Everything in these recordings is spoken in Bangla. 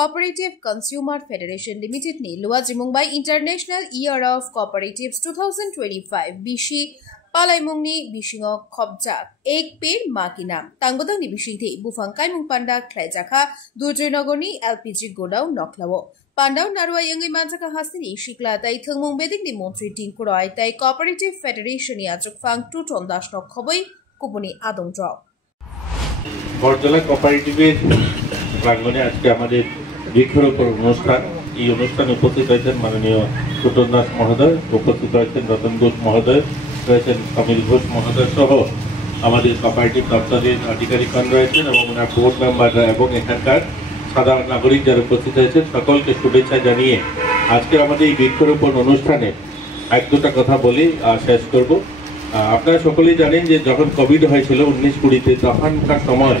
Cooperative Consumer Federation Limited ने लुआजी Mumbai international year of cooperatives 2025 बिशी पालाइमुंगनी बिशिंगो खबजाक एक पेड़ मा की नाम तांगबदंगनि बिशिंगथि बुफां काइमुं पान्डा ख्लाइजाखा दुद्रनगरनि एलपीजी गोडाउ नखलावो पान्डाव नारुआ यंगै मानजाका हासिनि शिक्ला ताइ थंमुं बेदिंनि मन्त्रि टिंकुराय ताइ कोऑपरेटिव फेडरेशननि आजुकफां टुटन दास नखबै कुबुनि आदंद्र বরজলা কোঅপারেটিভের প্রাঙ্গণে আজকে আমাদের বৃক্ষরোপণ অনুষ্ঠান। এই অনুষ্ঠানে উপস্থিত রয়েছেন মাননীয় টুটন দাস মহোদয়, উপস্থিত রয়েছেন রতন ঘোষ মহোদয়, রয়েছেন সমীর ঘোষ মহোদয় সহ আমাদের কোঅপারেটিভ দপ্তরের আধিকারিকগণ রয়েছেন এবং ওনার বোর্ড মেম্বাররা এবং এখানকার সাধারণ নাগরিক যারা উপস্থিত হয়েছেন সকলকে শুভেচ্ছা জানিয়ে আজকে আমাদের এই বৃক্ষরোপণ অনুষ্ঠানে এক দুটা কথা বলে শেষ করব। আপনারা সকলেই জানেন যে যখন কোভিড হয়েছিল 19-20-তে তখনকার সময়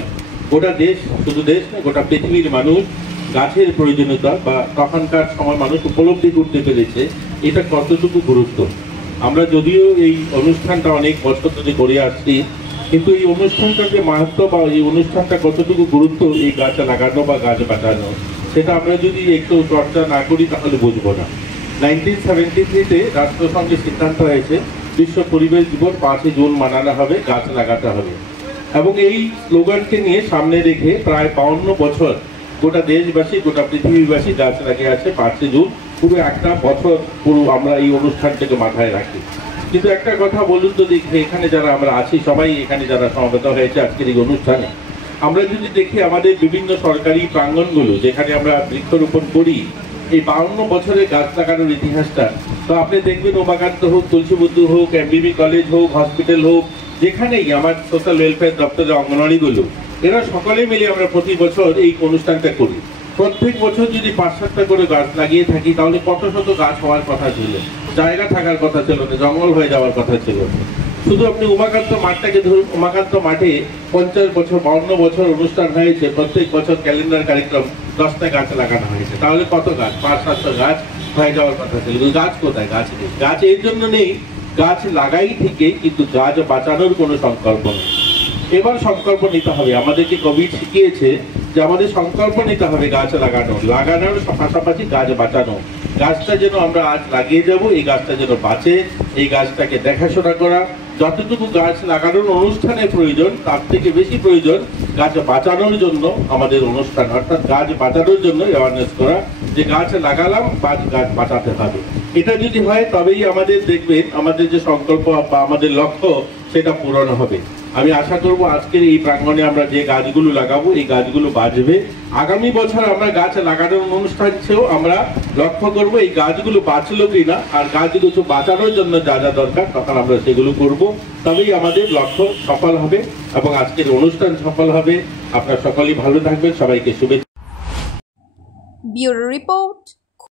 গোটা দেশ, শুধু দেশ না গোটা পৃথিবীর মানুষ গাছের প্রয়োজনীয়তা বা তখনকার সময় মানুষ উপলব্ধি করতে পেরেছে এটা কতটুকু গুরুত্ব। আমরা যদিও এই অনুষ্ঠানটা অনেক বছর ধরে করে আসছি, কিন্তু এই অনুষ্ঠানটার যে মাহাত্ম বা এই অনুষ্ঠানটা কতটুকু গুরুত্ব এই গাছ লাগানো বা গাছ বাঁচানো সেটা আমরা যদি একটু চর্চা না করি তাহলে বুঝবো না। 1973-তে রাষ্ট্রসংঘের সিদ্ধান্ত হয়েছে বিশ্ব পরিবেশ দিবস 5 জুন মানানো হবে, গাছ লাগাতে হবে এবং এই স্লোগানকে নিয়ে সামনে রেখে প্রায় 52 বছর গোটা দেশবাসী গোটা পৃথিবীবাসী গাছ লাগিয়ে আছে 5 জুন। পুরো একটা বছর পুরো আমরা এই অনুষ্ঠানটাকে মাথায় রাখি। কিন্তু একটা কথা বলুন তো দেখি, এখানে যারা আমরা আছি সবাই এখানে যারা সমবেত হয়েছে আজকের এই অনুষ্ঠানে, আমরা যদি দেখি আমাদের বিভিন্ন সরকারি প্রাঙ্গণগুলো যেখানে আমরা বৃক্ষরোপণ করি এই 52 বছরের গাছ লাগানোর ইতিহাসটা, তো আপনি দেখবেন উমাকান্ত হোক, তুলসীবুদ্ধ হোক, এমবিবি কলেজ হোক, হসপিটাল হোক, যেখানেই আমার সোশ্যাল ওয়েলফেয়ার দপ্তরের অঙ্গনওয়াড়িগুলো, এরা সকলে মিলে আমরা প্রতি বছর এই অনুষ্ঠানটা করি। প্রত্যেক বছর যদি 5-7টা করে গাছ লাগিয়ে থাকি তাহলে কত শত গাছ হওয়ার কথা ছিল, জায়গা থাকার কথা ছিল না, জঙ্গল হয়ে যাওয়ার কথা ছিল। শুধু আপনি উমাকান্ত মাঠটাকে ধরুন, উমাকান্ত মাঠে 50 বছর 52 বছর অনুষ্ঠান হয়েছে, প্রত্যেক বছর ক্যালেন্ডার কার্যক্রম 10টা গাছ লাগানো হয়েছে, তাহলে কত গাছ? 5-700 গাছ হয়ে যাওয়ার কথা ছিল। গাছ কোথায়? গাছ নেই। গাছ এর জন্য নেই, গাছ লাগাই ঠিকই কিন্তু গাছ বাঁচানোর কোনো সংকল্প নেই। এবার সংকল্প নিতে হবে, আমাদেরকে কোভিড শিখিয়েছে যে আমাদের সংকল্প নিতে হবে গাছ লাগানোর পাশাপাশি গাছ বাঁচানো। গাছটা যেন আমরা আজ লাগিয়ে যাব, এই গাছটা যেন বাঁচে, এই গাছটাকে দেখাশোনা করা। যতটুকু গাছ লাগানোর অনুষ্ঠানের প্রয়োজন তার থেকে বেশি প্রয়োজন গাছ বাঁচানোর জন্য আমাদের অনুষ্ঠান, অর্থাৎ গাছ বাঁচানোর জন্য অ্যাওয়ারনেস করা যে গাছ লাগালাম বা গাছ বাঁচাতে হবে। এটা যদি হয় তবেই আমাদের দেখবেন আমাদের যে সংকল্প বা আমাদের লক্ষ্য সেটা পূরণ হবে। আমি আশা করব আজকের এই প্রাঙ্গণে আমরা যে গাছগুলো লাগাবো এই গাছগুলো বাঁচবে। আগামী বছর আমরা গাছ লাগানোর অনুষ্ঠান চেয়েও আমরা লক্ষ্য করব এই গাছগুলো বাঁচলো কিনা, আর গাছগুলো বাঁচানোর জন্য যা যা দরকার তখন আমরা সেগুলো করব, তবেই আমাদের লক্ষ্য সফল হবে এবং আজকের অনুষ্ঠান সফল হবে। আপনারা সকলেই ভালো থাকবেন, সবাইকে শুভেচ্ছা। Bureau report.